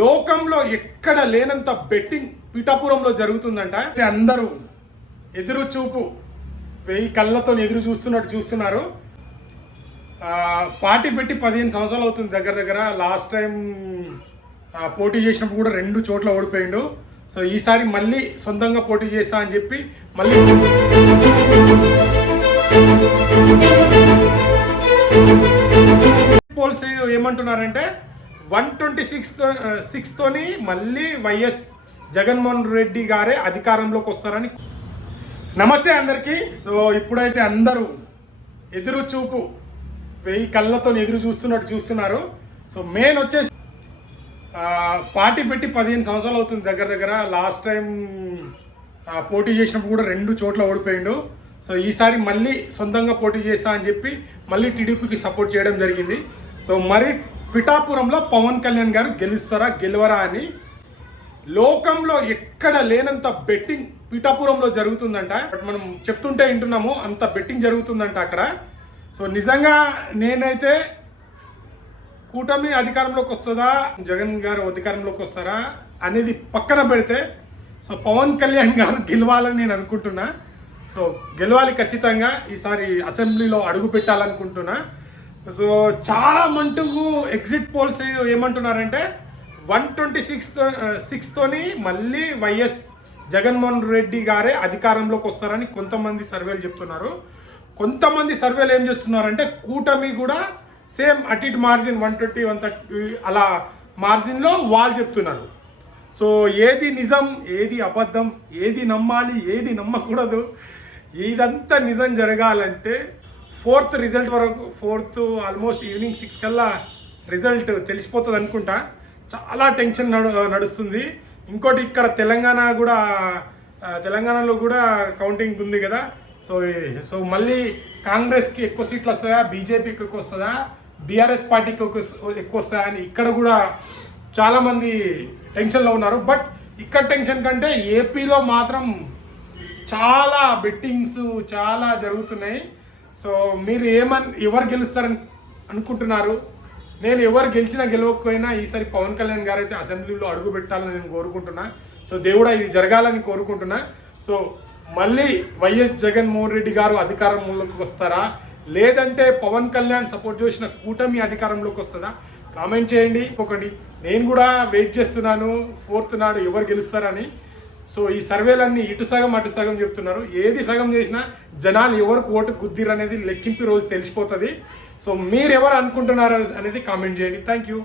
లోకంలో ఎక్కడ లేనంత బెట్టింగ్ పిఠాపురంలో జరుగుతుందంట. అంటే అందరూ ఎదురు చూపు వెయ్యి కళ్ళతో ఎదురు చూస్తున్నట్టు చూస్తున్నారు. పార్టీ పెట్టి పదిహేను సంవత్సరాలు అవుతుంది దగ్గర దగ్గర. లాస్ట్ టైం పోటీ చేసినప్పుడు కూడా రెండు చోట్ల ఓడిపోయిండు. సో ఈసారి మళ్ళీ సొంతంగా పోటీ చేస్తా అని చెప్పి మళ్ళీ పోల్స్ ఏమంటున్నారంటే వన్ ట్వంటీ సిక్స్ సిక్స్తోని మళ్ళీ వైఎస్ జగన్మోహన్ రెడ్డి గారే అధికారంలోకి వస్తారని. నమస్తే అందరికీ. సో ఇప్పుడైతే అందరూ ఎదురు చూపు వెయ్యి కళ్ళతో ఎదురు చూస్తున్నట్టు చూస్తున్నారు. సో మెయిన్ వచ్చేసి పార్టీ పెట్టి పదిహేను సంవత్సరాలు అవుతుంది దగ్గర దగ్గర. లాస్ట్ టైం పోటీ చేసినప్పుడు కూడా రెండు చోట్ల ఓడిపోయిండు. సో ఈసారి మళ్ళీ సొంతంగా పోటీ చేస్తా అని చెప్పి మళ్ళీ టీడీపీకి సపోర్ట్ చేయడం జరిగింది. సో మరి పిఠాపురంలో పవన్ కళ్యాణ్ గారు గెలుస్తారా గెలవరా అని లోకంలో ఎక్కడ లేనంత బెట్టింగ్ పిఠాపురంలో జరుగుతుందంట. బట్ మనం చెప్తుంటే వింటున్నాము అంత బెట్టింగ్ జరుగుతుందంట అక్కడ. సో నిజంగా నేనైతే కూటమి అధికారంలోకి వస్తుందా జగన్ గారు అధికారంలోకి వస్తారా అనేది పక్కన పెడితే సో పవన్ కళ్యాణ్ గారు గెలవాలని నేను అనుకుంటున్నా. సో గెలవాలి ఖచ్చితంగా. ఈసారి అసెంబ్లీలో అడుగు పెట్టాలనుకుంటున్నా. సో చాలా మటుకు ఎగ్జిట్ పోల్స్ ఏమంటున్నారంటే వన్ ట్వంటీ సిక్స్ సిక్స్తోని మళ్ళీ వైఎస్ జగన్మోహన్ రెడ్డి గారే అధికారంలోకి వస్తారని కొంతమంది సర్వేలు చెప్తున్నారు. కొంతమంది సర్వేలు ఏం చేస్తున్నారంటే కూటమి కూడా సేమ్ అటు ఇటు margin one twenty one thirty అలా మార్జిన్లో వాళ్ళు చెప్తున్నారు. సో ఏది నిజం ఏది అబద్ధం ఏది నమ్మాలి ఏది నమ్మకూడదు ఇదంతా నిజం జరగాలంటే ఫోర్త్ రిజల్ట్ వరకు ఫోర్త్ ఆల్మోస్ట్ ఈవినింగ్ సిక్స్ కల్లా రిజల్ట్ తెలిసిపోతుంది అనుకుంటా. చాలా టెన్షన్ నడు నడుస్తుంది. ఇంకోటి ఇక్కడ తెలంగాణ కూడా తెలంగాణలో కూడా కౌంటింగ్ ఉంది కదా. సో సో మళ్ళీ కాంగ్రెస్కి ఎక్కువ సీట్లు వస్తుందా బీజేపీకి ఎక్కువ వస్తుందా? బీఆర్ఎస్ పార్టీకి ఎక్కువ వస్తుందా అని ఇక్కడ కూడా చాలామంది టెన్షన్లో ఉన్నారు. బట్ ఇక్కడ టెన్షన్ కంటే ఏపీలో మాత్రం చాలా బెట్టింగ్స్ చాలా జరుగుతున్నాయి. సో మీరు ఏమన్ ఎవరు గెలుస్తారని అనుకుంటున్నారు? నేను ఎవరు గెలిచినా గెలవకపోయినా ఈసారి పవన్ కళ్యాణ్ గారు అయితే అసెంబ్లీలో అడుగు పెట్టాలని నేను కోరుకుంటున్నా. సో దేవుడా ఇది జరగాలని కోరుకుంటున్నా. సో మళ్ళీ వైఎస్ జగన్మోహన్ రెడ్డి గారు అధికారంలోకి వస్తారా? లేదంటే పవన్ కళ్యాణ్ సపోర్ట్ చేసిన కూటమి అధికారంలోకి వస్తుందా? కామెంట్ చేయండి. ఒకటి నేను కూడా వెయిట్ చేస్తున్నాను. ఫోర్త్ నాడు ఎవరు గెలుస్తారని. సో ఈ సర్వేలన్నీ ఇటు సగం అటు సగం చెప్తున్నారు. ఏది సగం చేసినా జనాలు ఎవరికి ఓటు గుద్దిరు అనేది లెక్కింపు రోజు తెలిసిపోతుంది. సో మీరు ఎవరు అనుకుంటున్నారు అనేది కామెంట్ చేయండి. Thank you